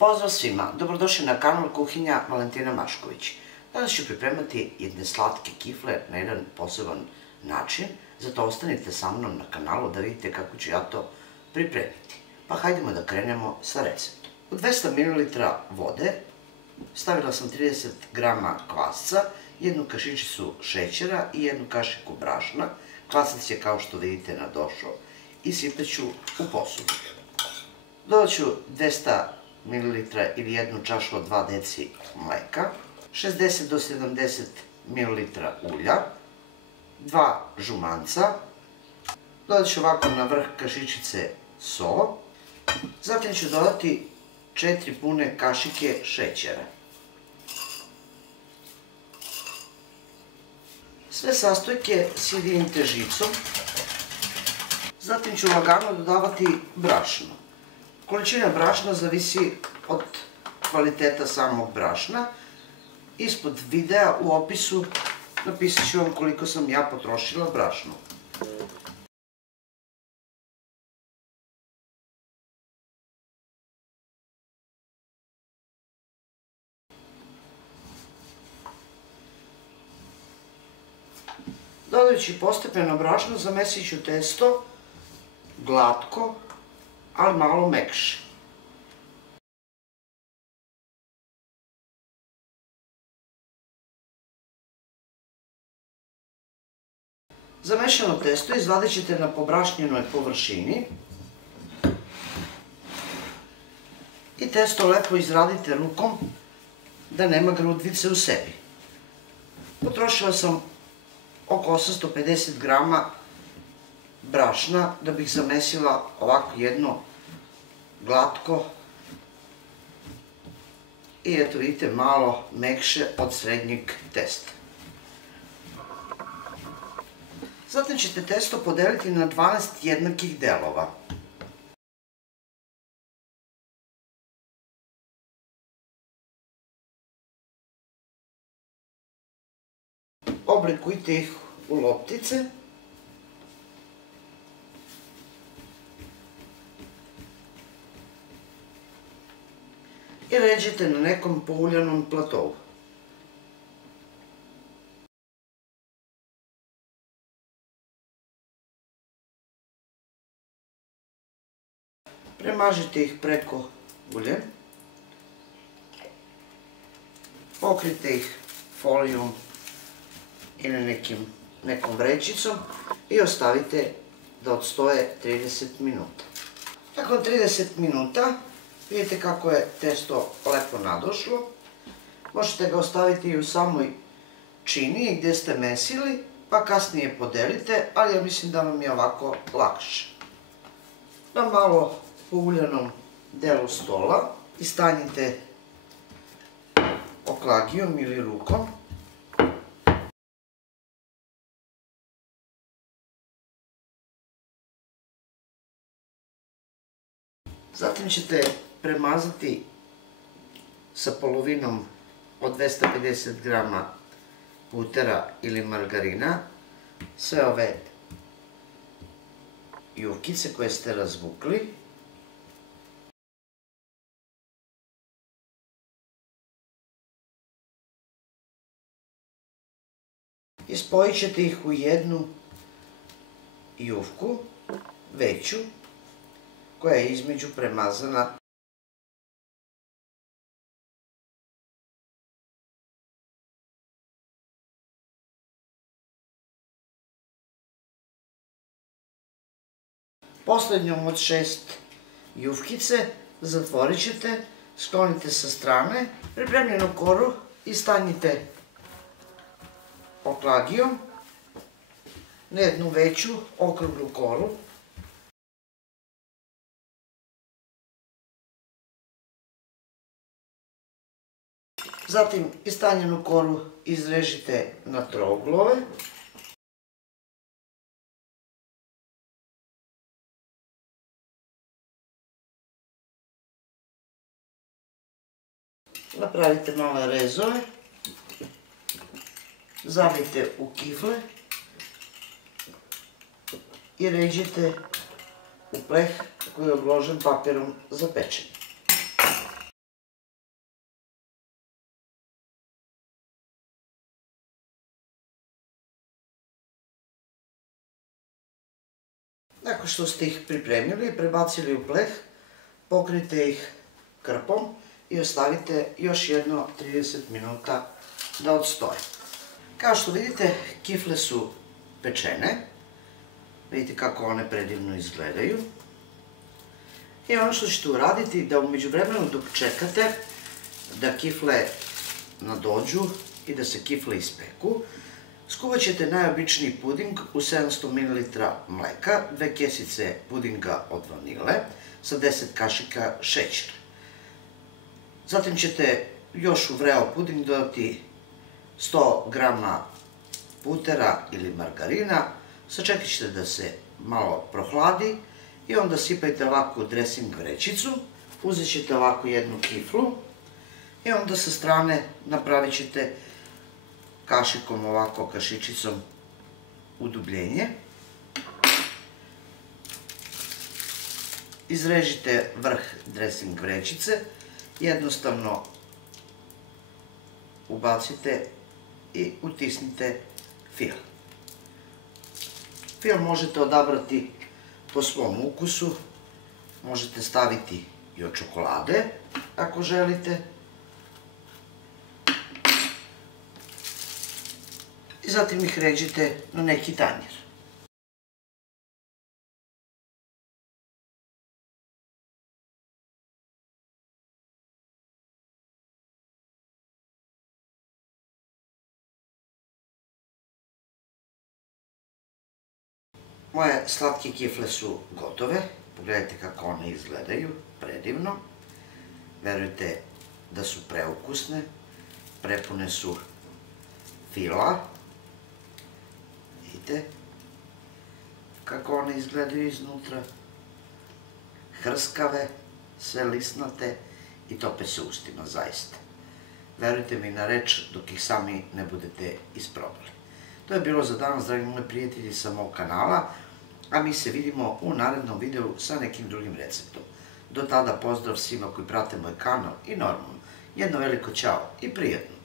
Pozdrav svima, dobrodošli na kanal Kuhinja Valentina Mašković. Danas ću pripremati jedne slatke kifle na jedan poseban način, zato ostanite sa mnom na kanalu da vidite kako ću ja to pripremiti. Pa hajdemo da krenemo sa receptom. U 200 ml vode stavila sam 30 g kvasca, jednu kašičicu šećera i jednu kašiku brašna. Kvasac je kao što vidite nadošao i sipaću u posudu. Dodat ću 200 ml ili jednu čašu od 2 deci mleka, 60 do 70 ml ulja, 2 žumanca, dodat ću ovako na vrh kašičice so, zatim ću dodati 4 pune kašike šećera. Sve sastojke sjedinite žicom, zatim ću lagano dodavati brašno. Količina brašna zavisi od kvaliteta samog brašna. Ispod videa u opisu napisat ću vam koliko sam ja potrošila brašna. Dodajući postepeno brašno zamesit ću testo glatko, ali malo mekše. Zamešano testo izvadit ćete na pobrašnjenoj površini i testo lepo izradite rukom da nema grudvice u sebi. Potrošila sam oko 850 g brašna da bih zamesila ovako jedno glatko i eto vidite malo mekše od srednjeg testa. Zatim ćete testo podeliti na 12 jednakih delova. Oblikujte ih u loptice i ređite na nekom pouljanom platovu. Premažite ih preko uljem, pokrite ih folijom ili nekom vrećicom i ostavite da odstoje 30 minuta. Nakon 30 minuta vidite kako je testo lepo nadošlo. Možete ga ostaviti i u samoj činiji gdje ste mesili, pa kasnije podelite, ali ja mislim da vam je ovako lakše. Na malo pouljanom delu stola istanjite oklagijom ili rukom. Zatim ćete premazati sa polovinom od 250 g butera ili margarina sve ove jufkice koje ste razvukli. I spojit ćete ih u jednu jufku, veću, koja je između premazana. Posljednjom od 6 jufkice zatvorit ćete, sklonite sa strane, pripremljenu koru istanjite oklagijom na jednu veću okruglu koru. Zatim istanjenu koru izrežite na trouglove. Napravite male rezove. Zavijte u kifle i ređite u pleh koji je obložen papirom za pečenje. Nakon što ste ih pripremili, prebacili u pleh, pokrijte ih krpom i ostavite još jedno 30 minuta da odstoje. Kao što vidite, kifle su pečene. Vidite kako one predivno izgledaju. I ono što ćete uraditi, da u međuvremenu dok čekate da kifle nadođu i da se kifle ispeku, skuvat ćete najobičniji puding u 700 ml mleka, 2 kesice pudinga od vanile sa 10 kašika šećera. Zatim ćete još u vreo puding dodati 100 g putera ili margarina, sačekat ćete da se malo prohladi i onda sipajte ovako u dresing vrećicu, uzet ćete ovako jednu kiflu i onda sa strane napravit ćete kašikom, ovako kašičicom udubljenje. Izrežite vrh dresing vrećice, jednostavno ubacite i utisnite fil. Fil možete odabrati po svom ukusu, možete staviti i od čokolade ako želite. I zatim ih ređite na neki tanjir. Moje slatke kifle su gotove. Pogledajte kako one izgledaju, predivno. Verujte da su preukusne, prepune su fila. Vidite kako one izgledaju iznutra. Hrskave, sve lisnate i tope se ustima, zaista. Verujte mi na reč dok ih sami ne budete isprobali. To je bilo za danas, dragi moji prijatelji, sa mog kanala, a mi se vidimo u narednom videu sa nekim drugim receptom. Do tada pozdrav svima koji prate moj kanal i normalno, jedno veliko ćao i prijetno!